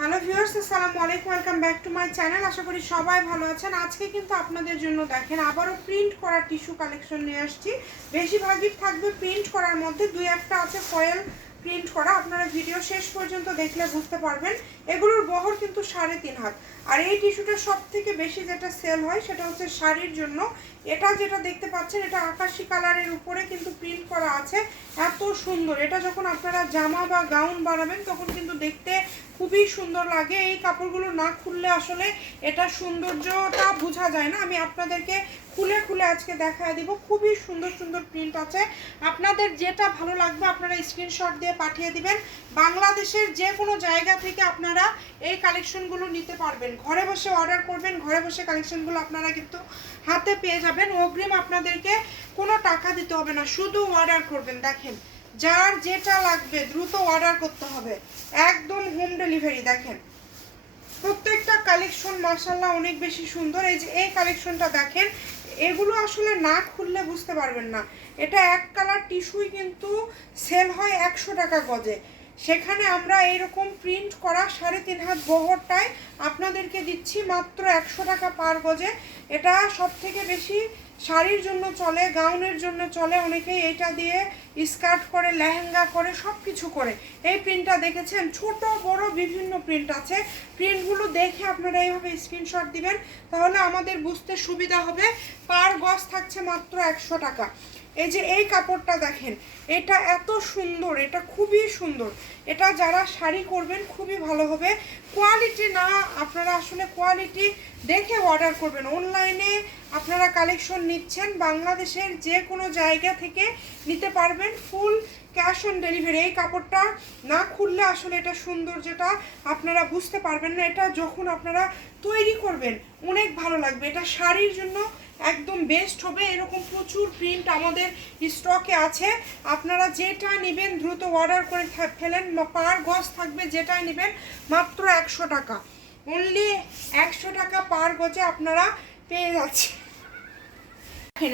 Hello viewers, আসসালামু আলাইকুম। Welcome back to my channel. আশা করি সবাই ভালো আছেন। আজকে কিন্তু আপনাদের জন্য দেখেন আবারও প্রিন্ট করা টিস্যু কালেকশন নিয়ে আসছি। বেশিরভাগই থাকবে প্রিন্ট করার মধ্যে, দুই একটা আছে ফয়েল প্রিন্ট করা। আপনারা ভিডিও শেষ পর্যন্ত দেখলে বুঝতে পারবেন। এগুলোর বহর কিন্তু 3.5 হাত। আর এই টিস্যুটা সব থেকে বেশি যেটা সেল হয় সেটা হচ্ছে শাড়ির জন্য। এটা যেটা দেখতে পাচ্ছেন এটা আকাশি কালারের উপরে কিন্তু প্রিন্ট করা আছে, এত সুন্দর। এটা যখন আপনারা জামা বা গাউন বানাবেন তখন কিন্তু দেখতে খুবই সুন্দর লাগে। এই কাপড়গুলো না খুললে আসলে এটা সৌন্দর্যটা বোঝা যায় না। আমি আপনাদেরকে খুলে খুলে আজকে দেখায় দিব। খুবই সুন্দর সুন্দর প্রিন্ট আছে। আপনাদের যেটা ভালো লাগবে আপনারা স্ক্রিনশট দিয়ে পাঠিয়ে দিবেন। বাংলাদেশের যে কোনো জায়গা থেকে আপনারা এই কালেকশনগুলো নিতে পারবেন। ঘরে বসে অর্ডার করবেন, ঘরে বসে কালেকশনগুলো আপনারা কিন্তু হাতে পেয়ে যাবেন। অগ্রিম আপনাদেরকে কোনো টাকা দিতে হবে না, শুধু অর্ডার করবেন। দেখেন যার যেটা লাগবে দ্রুত অর্ডার করতে হবে, একদম হোম ডেলিভারি। দেখেন প্রত্যেকটা কালেকশন মাশাআল্লাহ অনেক বেশি সুন্দর। এই যে এই কালেকশনটা দেখেন, এগুলো আসলে না খুললে বুঝতে পারবেন না। এটা এক কালার টিস্যুই কিন্তু সেল হয় 100 টাকা গজে, সেখানে আমরা এইরকম প্রিন্ট করা 3.5 হাত বহরটায় আপনাদেরকে দিচ্ছি মাত্র 100 টাকা পার গজে। এটা সব থেকে বেশি শাড়ির জন্য চলে, গাউনের জন্য চলে। অনেকেই এটা দিয়ে স্কার্ট করে, লেহেঙ্গা করে, সব কিছু করে। এই প্রিন্টটা দেখেছেন, ছোট বড় বিভিন্ন প্রিন্ট আছে। প্রিন্টগুলো দেখে আপনারা এইভাবে স্ক্রিনশট দিবেন, তাহলে আমাদের বুঝতে সুবিধা হবে। পার গজ থাকছে মাত্র 100 টাকা। এই যে এই কাপড়টা দেখেন, এটা এত সুন্দর, এটা খুবই সুন্দর। এটা যারা শাড়ি করবেন খুবই ভালো হবে। কোয়ালিটি না, আপনারা আসলে কোয়ালিটি দেখে অর্ডার করবেন। অনলাইনে আপনারা কালেকশন নিচ্ছেন, বাংলাদেশের যে কোনো জায়গা থেকে নিতে পারবেন, ফুল ক্যাশ অন ডেলিভারি। এই কাপড়টা না খুললে আসলে এটা সৌন্দর্যটা আপনারা বুঝতে পারবেন না। এটা যখন আপনারা তৈরি করবেন অনেক ভালো লাগবে। এটা শাড়ির জন্য একদম বেস্ট হবে। এরকম প্রচুর প্রিন্ট আমাদের স্টকে আছে। আপনারা যেটা নেবেন দ্রুত অর্ডার করে ফেলেন। পার গজ থাকবে যেটা নেবেন মাত্র 100 টাকা। অনলি 100 টাকা পার গজে আপনারা পেয়ে যাচ্ছেন।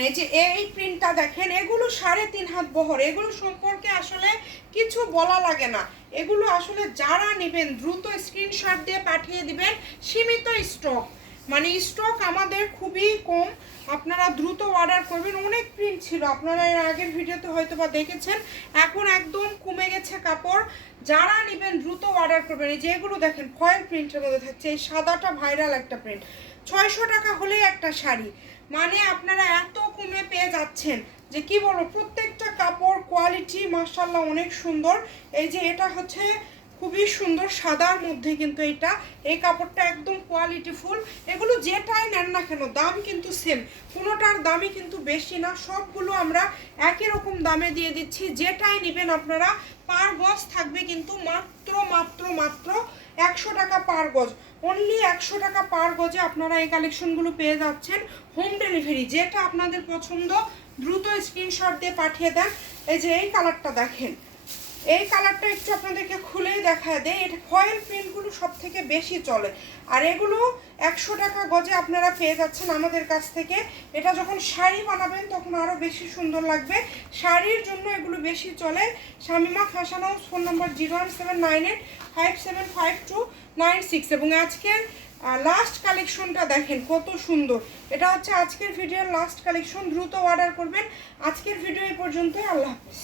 এই যে এই প্রিন্টটা দেখেন, এগুলো 3.5 হাত বহর। এগুলো সম্পর্কে আসলে কিছু বলা লাগে না। এগুলো আসলে যারা নেবেন দ্রুত স্ক্রিনশট দিয়ে পাঠিয়ে দিবেন। সীমিত স্টক, মানে স্টক আমাদের খুবই কম। আপনারা দ্রুত অর্ডার করবেন। অনেক প্রিন্ট ছিল, আপনারা এর আগের ভিডিওতে হয়তো বা দেখেছেন। এখন একদম কমে গেছে কাপড়। যারা নেবেন দ্রুত অর্ডার করবেন। এই যেগুলো দেখেন ফয়েল প্রিন্টের মধ্যে থাকছে, এই সাদাটা ভাইরাল একটা প্রিন্ট। 600 টাকা হলেই একটা শাড়ি, মানে আপনারা এত কমে পেয়ে যাচ্ছেন যে কি বলবো। প্রত্যেকটা কাপড় কোয়ালিটি মাশাআল্লাহ অনেক সুন্দর। এই যে এটা হচ্ছে খুবই সুন্দর সাদার মধ্যে, কিন্তু এটা এই কাপড়টা একদম কোয়ালিটিফুল। এগুলো যেটাই নেন না কেন দাম কিন্তু সেম, কোনোটার দামই কিন্তু বেশি না। সবগুলো আমরা একই রকম দামে দিয়ে দিচ্ছি। যেটাই নেবেন আপনারা পার গজ থাকবে কিন্তু মাত্র মাত্র মাত্র 100 টাকা পার গজ। অনলি 100 টাকা পার গজে আপনারা এই কালেকশনগুলো পেয়ে যাচ্ছেন। Home delivery. যেটা আপনাদের পছন্দ দ্রুত স্ক্রিনশট দিয়ে পাঠিয়ে দেন। এই যে এই কালারটা দেখেন, এই কালারটা একটু আপনাদেরকে খুলেই দেখায় দেয়। এটা ফয়েল প্রিন্টগুলো সব থেকে বেশি চলে, আর এগুলো 100 টাকা গজে আপনারা পেয়ে যাচ্ছেন আমাদের কাছ থেকে। এটা যখন শাড়ি বানাবেন তখন আরও বেশি সুন্দর লাগবে। শাড়ির জন্য এগুলো বেশি চলে। শামিমা ফ্যাশন হাউস, ফোন নম্বর 01798575296। এবং আজকের লাস্ট কালেকশনটা দেখেন কত সুন্দর। এটা হচ্ছে আজকের ভিডিওর লাস্ট কালেকশন। দ্রুত অর্ডার করবেন। আজকের ভিডিও এই পর্যন্তই। আল্লাহ হাফিজ।